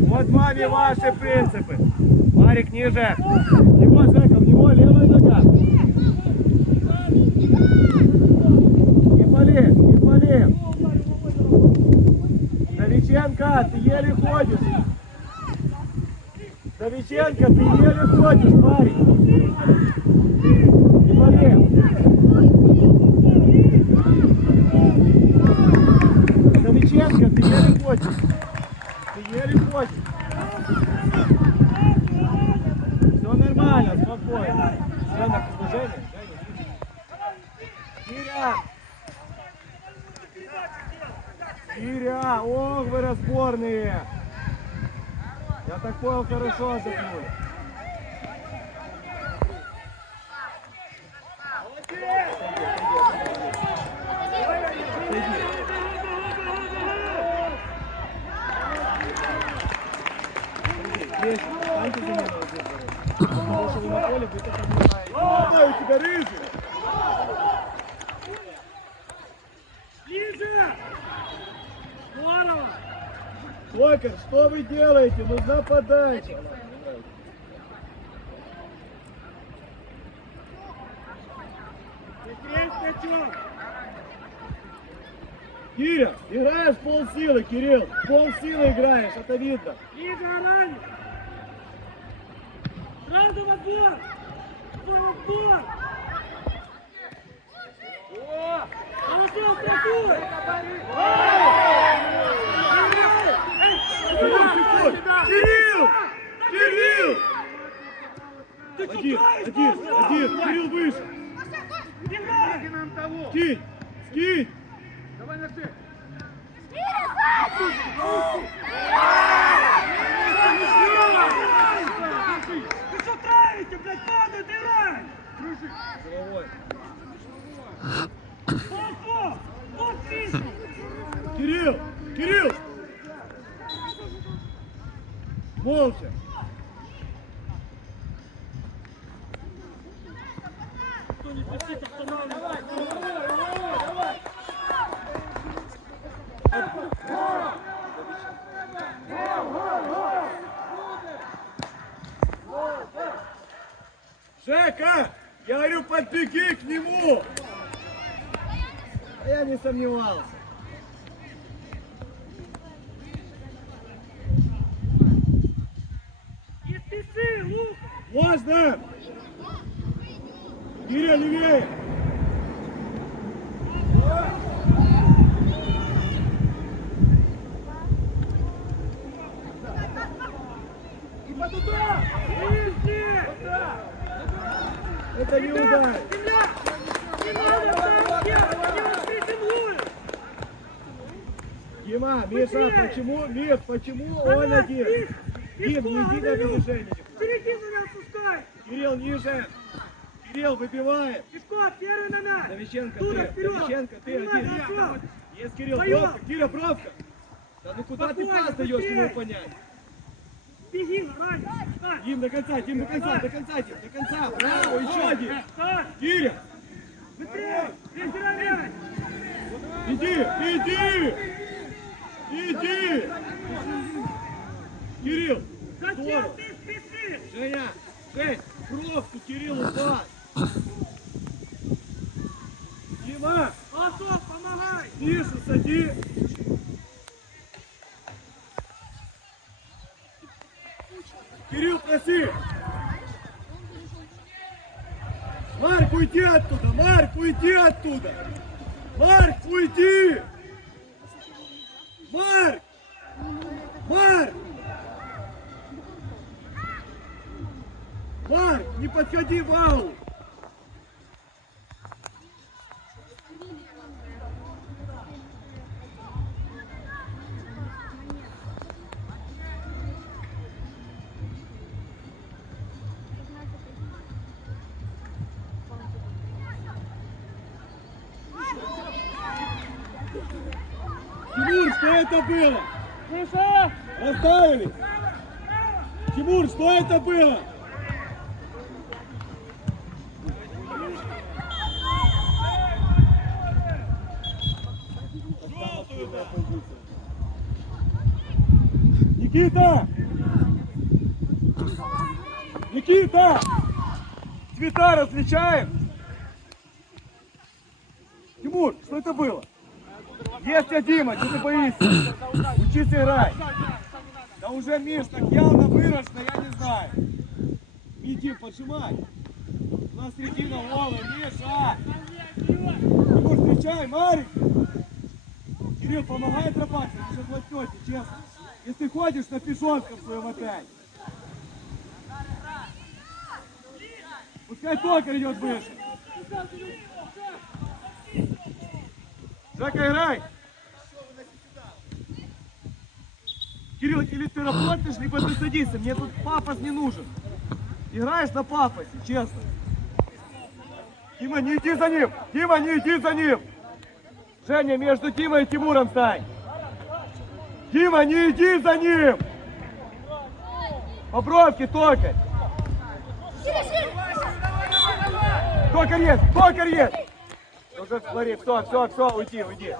Вот маме ваши принципы. Марик ниже. В него, Жека, в него левая нога. Не пали, не пали. Давиченко, ты еле ходишь. Давиченко, ты еле ходишь, парень. Не пали. Давиченко, ты еле ходишь. Ты еле ходишь. Все нормально, спокойно. Женя, Женя, Женя. Киря! Киря! Ох, вы разборные! Я так понял, хорошо отдохнули. Есть, станьте за меня вот здесь, пожалуйста. Потому что вы на поле, вы так не знаете. Ой, у тебя рыжий! Ближе! Здорово! Локер, что вы делаете? Нужна подача. Киря, играешь полсилы, Кирилл. Полсилы играешь, это видно. Ближе, Арань! Сразу в отбор! В отбор! Кирилл! Кирилл! Один, один, один. Кирилл выше. Скинь, скинь. Ты что травите, блядь, падай, ты рай! Головой. Кирилл, Кирилл. Молча. Кто! Жека, я говорю, подбеги к нему. А я не сомневался. Не спеши, Лука! Можно? Кирилл, левее. Ближе! Это не удар. Земля! Не надо там делать! Не ушли землю! Дима, Миша, почему, Миш, почему он один? Дим, не иди на опережение. Середину не отпускай! Кирилл, ниже. Кирилл, выбиваем. Пешком, первый на мяч! Давиченко, Туда ты, вперед! Давиченко, ты Принимай, один. хорошо! Есть Кирилл, Вдвоем. пробка. Кирилл, пробка. Да ну куда ты Спокойно, пас даешь ему понять? Беги! Встань! Дим, до конца, Дим, до конца, до конца, Дим, до конца. Браво, еще один. Кирилл, Быстрее! Иди, иди. Иди. Кирилл, Зачем ты спешишь? Женя, Жень, пробку Кириллу пас. Дима, Антон, помогай! Миша, сади. веди! Тимур, что это было? Оставили. Тимур, что это было? Никита! Никита! Цвета различаем? Тимур, что это было? Есть тебя, Дима, что ты боишься? Учись играть. Да уже, Миш, так явно вырос, но я не знаю. Иди, поджимай. У нас середина голая, Миша. Тимур, встречай, Марик. Кирилл, помогай отрабатывать, сейчас возьмете, честно. Если ходишь на пешонках в своем опять. Пускай токарь идет выше. Жека, играй. Кирилл, или ты работаешь, либо ты садишься. Мне тут пафос не нужен. Играешь на пафосе, честно. Дима, не иди за ним! Дима, не иди за ним! Женя, между Димой и Тимуром стань! Дима, не иди за ним! По бровке, токарь! Есть! Токарь есть! Уже смотри, все, все, все, уйди, уйди.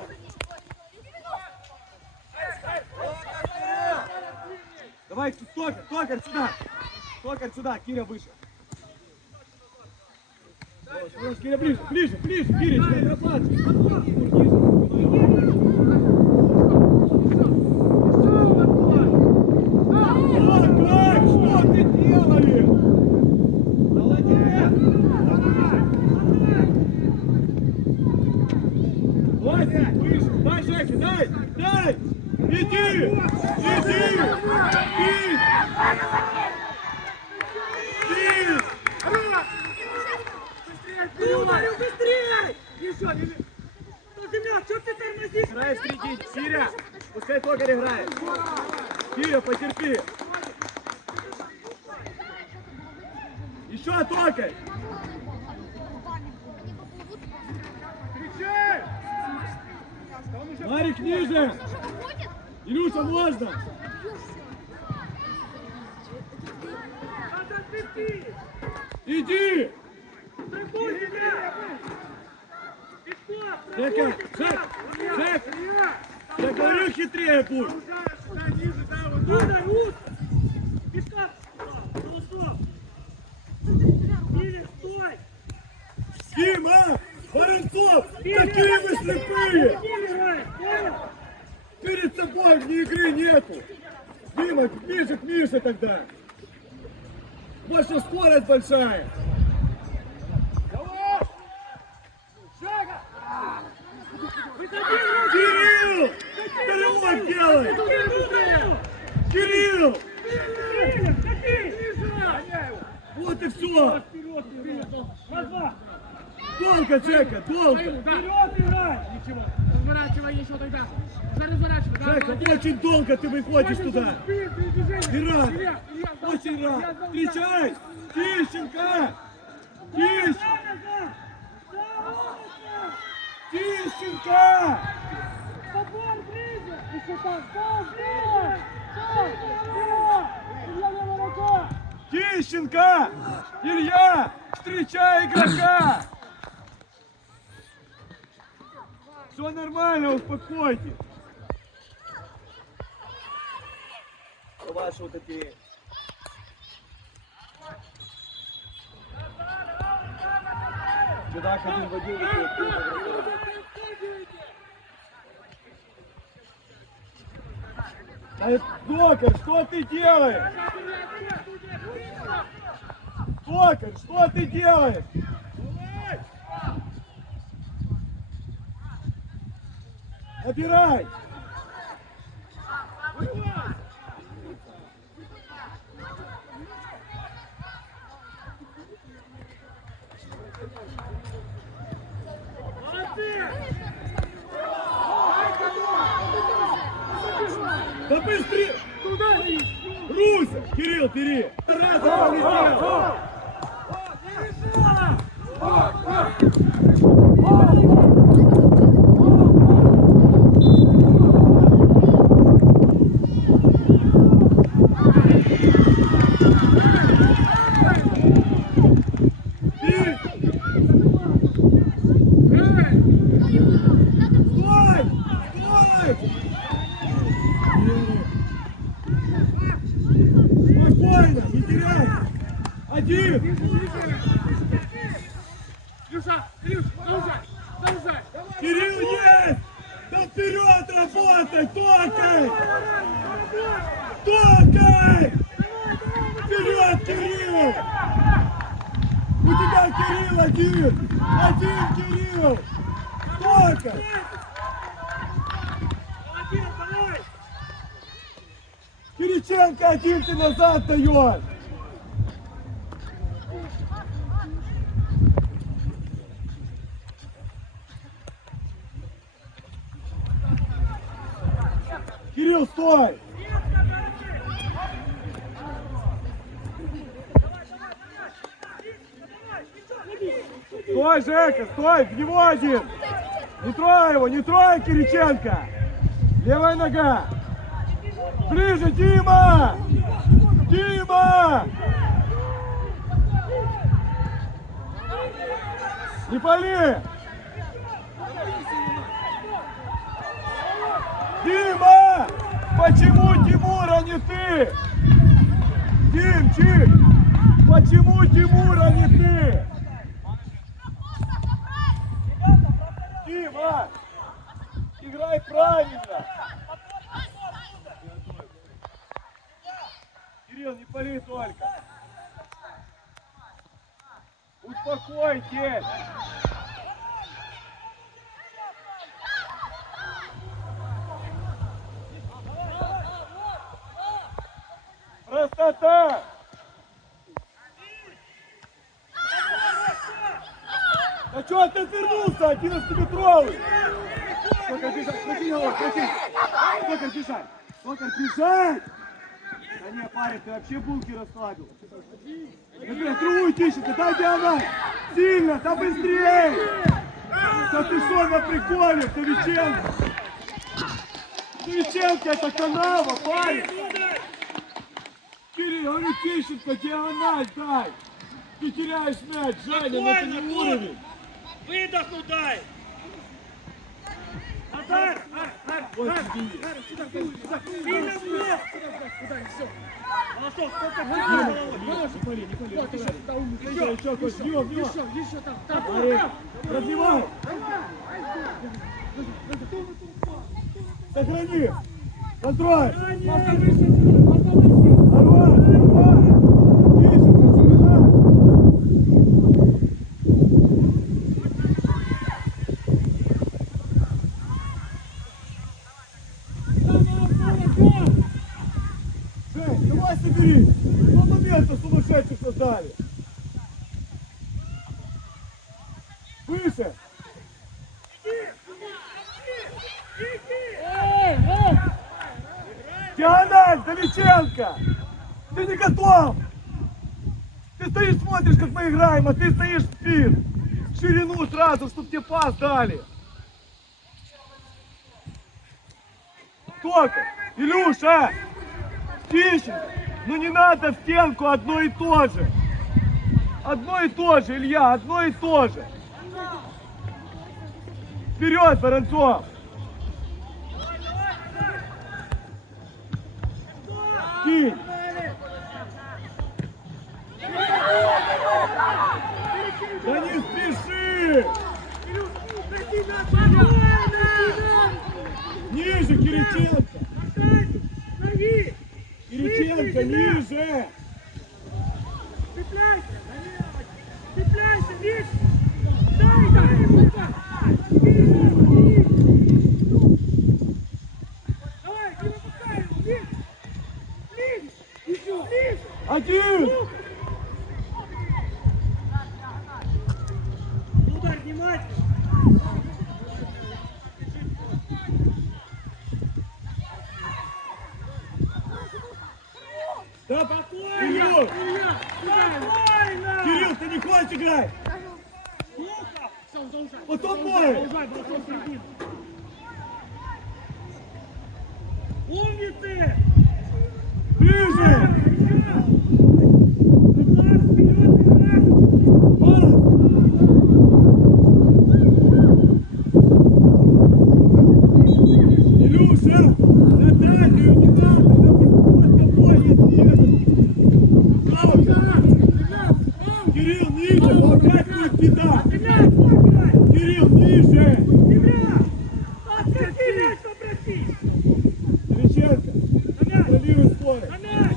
Давай, токарь, токарь сюда! Токарь сюда, Киря выше. Киря ближе, ближе, ближе, Киря, тебе отрабатывай. Токарь, что ты делаешь? Молодец! Вася, выше, дай, Жеке, дай, дай! Иди! Иди! Иди! Иди! Думаю, быстрее! Еще, не... Только мяч, что ты тормозишь? Играй в середине. Киря, пускай токарь играет. Киря, потерпи. Еще токарь. Кричай! Марик, ниже! Илюша, можно? Иди! Жека, Жек, Жек, я говорю, хитрее будь. Дима, Воронцов, какие вы слепые! Играй? Перед собой вне игры нету. Дима, ближе к тогда. Больше скорость большая. Кирилл! Второй делай! Кирилл! Вот и все. Долго, Джека, долго. Тогда. Уже молодец. очень долго ты выходишь туда. Ты рад. Очень рад. Встречай! Тищенко! Тищ! Тищенко! Забор ближе! Еще там! Илья, левая рука! Тищенко! Илья! Встречай игрока! Все нормально, успокойтесь. Ваши вот эти... Чудак один в один. Токарь, что ты делаешь? Токарь, что ты делаешь? Набирай! Да быстрее! Туда! Руся! Кирилл, бери! Раз, два, не сделал! Один! Илюша, Илюш, заужай, заужай. Кирилл есть! Да вперед работай! Токай! Токай! Вперед, Кирилл! У тебя Кирилл один! Один Кирилл! Токай! Молодец, давай. Кириченко один ты назад даешь! Кирилл, стой! Жека, стой! В него один! Не трогай его, не трогай Кириченко! Левая нога! Ближе, Дима! Дима! Не пали! Дима! Почему Тимур, а не ты? Димчик! Почему Тимур, а не ты? Дима! Играй правильно! Кирилл, не пали только. Успокойтесь. Простота. Да что ты отвернулся, 11-метровый? Только бежать, крути его, крути. Только бежать, только бежать. Да не, парень, ты вообще булки расслабил. Ребят, другую Тищенко, дай диагональ. Сильно, да быстрее. Да ты что на приколе, Вдовиченко? Вдовиченко, это канава, парень. Кирилл, говорю, Тищенко, диагональ дай. Ты теряешь мяч, Женя, но это не Спокойно, уровень. Выдохну дай. Назар, Ар, Ар, Ар. Ар, сюда, сюда, вниз. Сюда, и все. Молоток, только головой. Вот, еще сюда пали. умница. Еще, еще, бьем. Еще, еще там, там, там. пробивай. Сохрани. Контроль. Можно выше, можно выше. Нарвай, нарвай. Тищенко, ширина. Жень, давай соберись. Два момента сумасшедших создали. Выше. Эй, эй. Дианаль, Даличенко! Ты не готов! Ты стоишь, смотришь, как мы играем, а ты стоишь спин. Ширину сразу, чтобы тебе пас дали. Только, Илюша! Тищенко! Ну не надо в стенку одно и то же. Одно и то же, Илья, одно и то же. Вперед, Воронцов! Кинь! Да не спеши! Ниже, Кириченко! Кириченко, ниже! Цепляйся! Цепляйся, Миш! Дай, дай! Давай, не выпускай его, Миш! Ближе! Еще! Ближе! Один! Удар внимательно! Да, Спокойно! Кирилл! Илья! Спокойно! Кирилл, ты не хочешь играть? Плохо! Все, заужай! Потом Заужай, мой. Заужай, бросай в середину! Умницы! Ближе! Удар вперед, играй! Пас! Илюша! На дальнюю не надо! На под тобой есть Пауза! Кидай! Стреляй, спокойно! Кирилл, ниже! Земля! Отскочи мяч попроси! Кириченко, На мяч! контролируй свой. На мяч!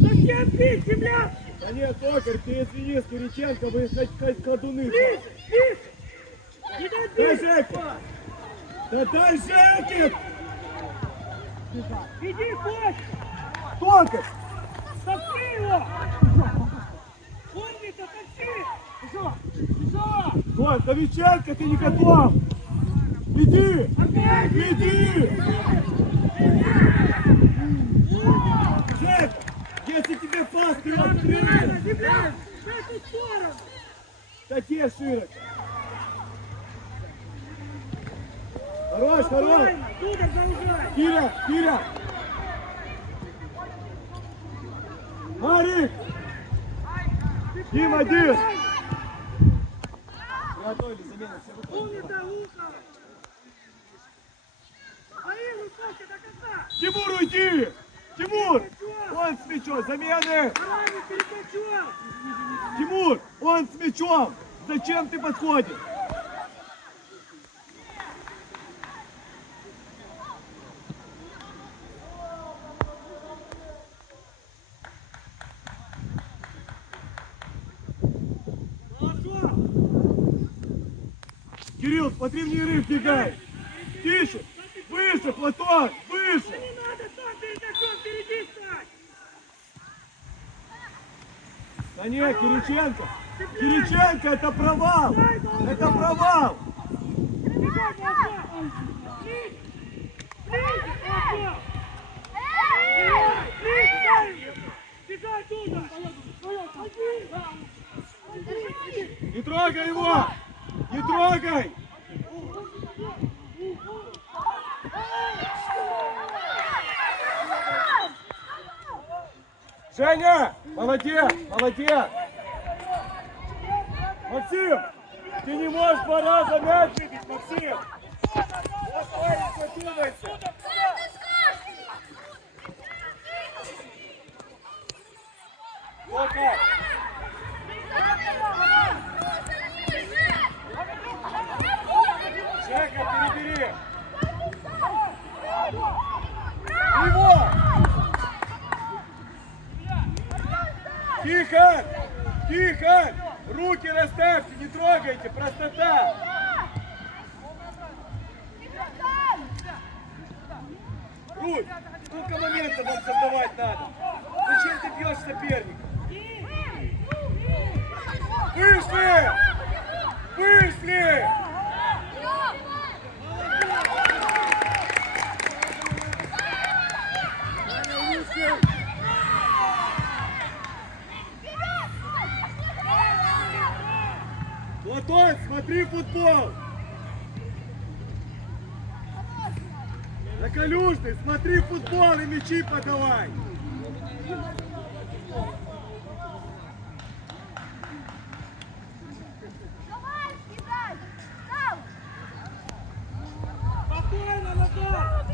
Зачем бить, земля? Да нет, Токарь, ты извини, с Кириченко, вы хоть, хоть кладуны. Ближе, ближе! Не дай! Жеке! Да дай Жеке! Иди, Кость! Токарь! Топи его! Умница, топи! Коль, Новиченко, ты не готов! Иди! Опять! Иди! Жек, если тебе пас, эту сторону! Такие широко! Хорош, хорош! Киря, Киря! Марик! Дим один! Приготовили замену, все выходят. Тимур, уйди! Тимур! Он с мячом, замены! Тимур, он с мячом! Зачем ты подходишь? Кирилл, смотри в нерыв, бегай! Тише! Выше, Платон! Выше! Не надо сам перед мячом, впереди стать! Да нет, Кириченко! Кириченко, это провал! Это провал! Не трогай его! Не трогай! Женя! Молодец! Молодец! Максим! Ты не можешь два раза мяч выбить, Максим! Вот парень, задумайся! Вот так! Жека, перебери! Его! Тихо! Тихо! Руки расставьте, не трогайте, простота! Руль, сколько моментов вам создавать надо? Зачем ты бьешь соперника? Вышли! Вышли! Платон, смотри футбол! Наколюшный, смотри футбол и мячи подавай! Спокойно, Анатолий!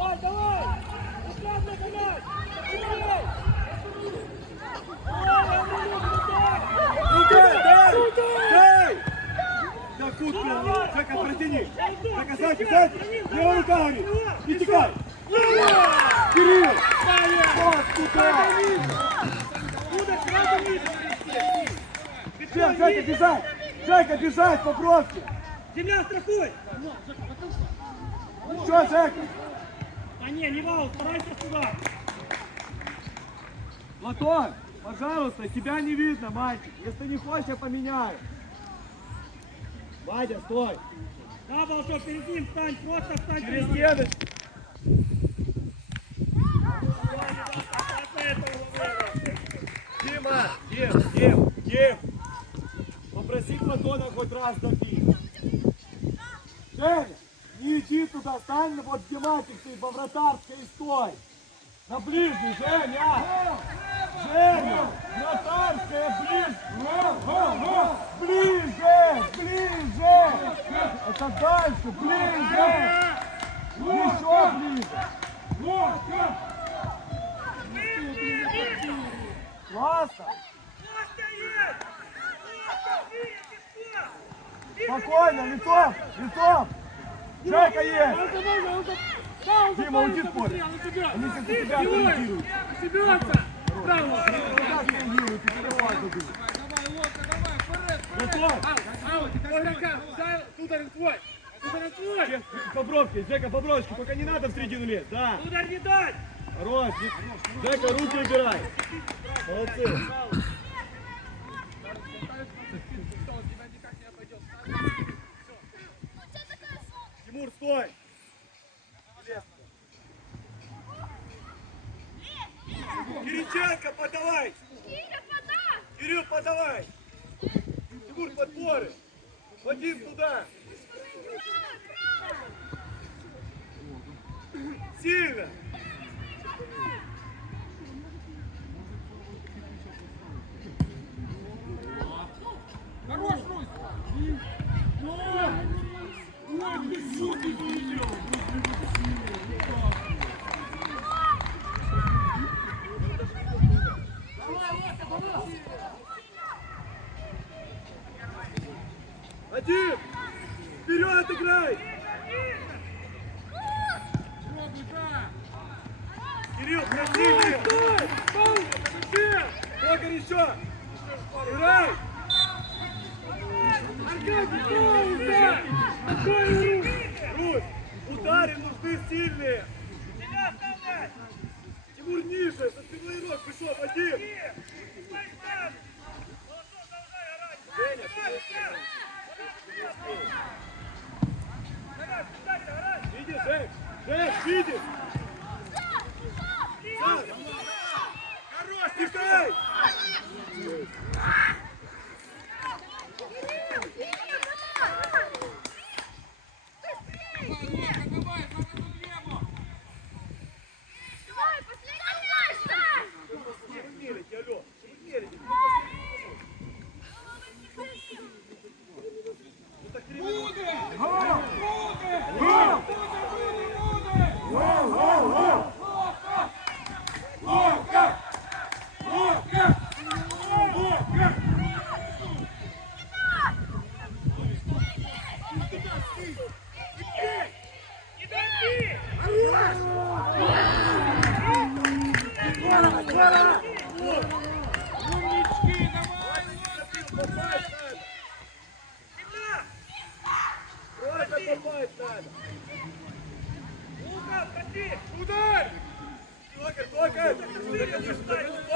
Давай, давай! Аккуратно, давай! Быстрей! Давай, Андрюх, туда! Ну дай, дай! Дай! Да кутку, Жека, протяни! Жека, сзади, сзади! Левая рука горит! И текай! Кирилл! Вот туда! Куда сразу ниже Все, Жека, бежать! Жека, бежать по бровке! Земля, страхуй! Что, Жека? А не, не вал, старайся сюда! Платон, пожалуйста, тебя не видно, мальчик. Если не хочешь, я поменяю. Вадя, стой. Да, Волчок, перед ним встань, просто встань! Через стены. Дим, Дим, Дим. Попроси Платона хоть раз добить. Женя, не иди туда, стань вот где Матик, ты во вратарской стой. На ближний, Женя! Женя! Дима, уйди в поле. Они сейчас на тебя ориентируют. Собираться. Право. Туди. Лицом! Аут, игрока. Дай, Удар твой. Удар твой. По бровке, Жека, по бровочке, только не надо в середину лезть, да. Удар не дать. Хорош, Жека, руки убирай. Молодцы. Тимур, стой. Кириченко, подавай. Кирилл, подавай. Тимур, подборы. Вадим, туда. Сильно. Один. Вперед играй. Кирилл. Стой. Все. Токарь еще. Играй. Аркадий, стой, удар. Такой рук. Русь, удары нужны сильные. Тимур ниже, со спиной игрок пришел, Вадим. Женя, Видишь, Жек? Жек, видишь? Хорош, тикай! Мерите, алло, мерите. Ну так криво. Попасть надо. Просто попасть надо. Удар! Токарь, токарь! Токарь!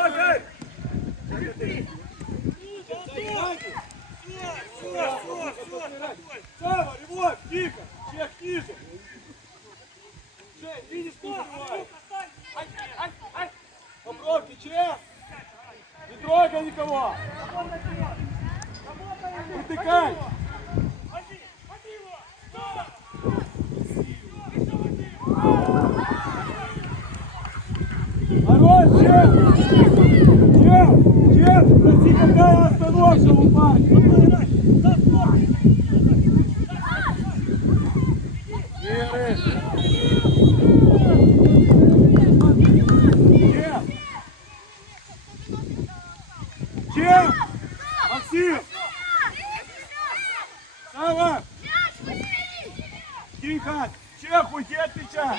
Сава, Львов, тихо! Чех ниже! Жень, видишь, не закрывай! Попробки, чех! Не трогай никого! Утыкай! Хорош, чех! Чех! Чех! Спроси, какая остановка у парня! Иры! Чех! Чех! Максим! Сава! Тихо! Чех, уйди от мяча!